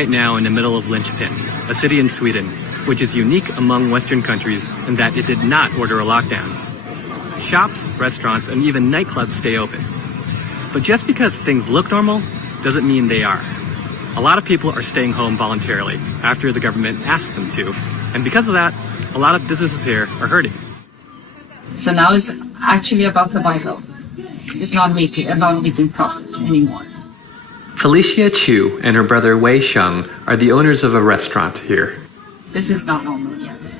Right now in the middle of Linköping, a city in Sweden, which is unique among Western countries in that it did not order a lockdown. Shops, restaurants, and even nightclubs stay open. But just because things look normal doesn't mean they are. A lot of people are staying home voluntarily after the government asked them to, and because of that, a lot of businesses here are hurting. So now it's actually about survival. It's not about making profit anymore. Felicia Chu and her brother Wei Sheng are the owners of a restaurant here. This is not normal yet.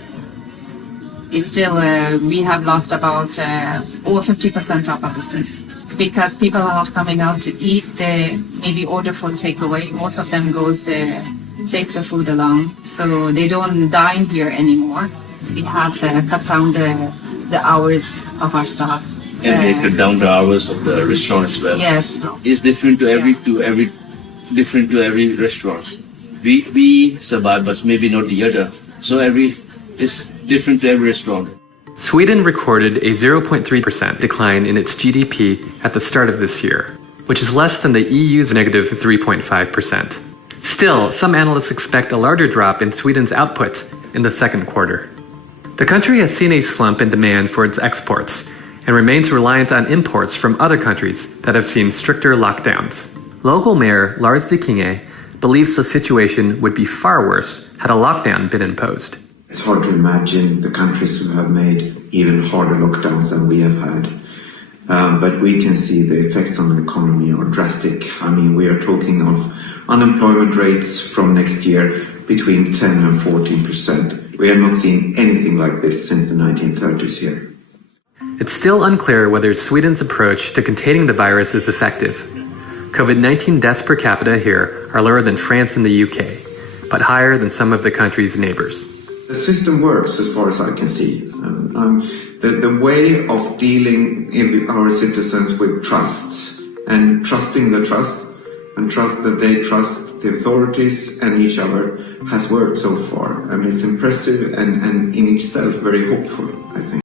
It's still, we have lost about over 50% of our business because people are not coming out to eat. They maybe order for takeaway. Most of them goes take the food along, so they don't dine here anymore. We have cut down the hours of our staff. And they cut down the hours of the restaurant as well. Yes, it's different to every restaurant. We survive, but maybe not the other. So it's different to every restaurant. Sweden recorded a 0.3% decline in its GDP at the start of this year, which is less than the EU's negative 3.5%. Still, some analysts expect a larger drop in Sweden's output in the second quarter. The country has seen a slump in demand for its exports and remains reliant on imports from other countries that have seen stricter lockdowns. Local Mayor Lars Vikinge believes the situation would be far worse had a lockdown been imposed. It's hard to imagine the countries who have made even harder lockdowns than we have had. But we can see the effects on the economy are drastic. I mean, we are talking of unemployment rates from next year between 10 and 14%. We have not seen anything like this since the 1930s here. It's still unclear whether Sweden's approach to containing the virus is effective. COVID-19 deaths per capita here are lower than France and the UK, but higher than some of the country's neighbors. The system works as far as I can see. The way of dealing with our citizens with trust and trusting the trust and trust that they trust the authorities and each other has worked so far. And it's impressive and in itself very hopeful, I think.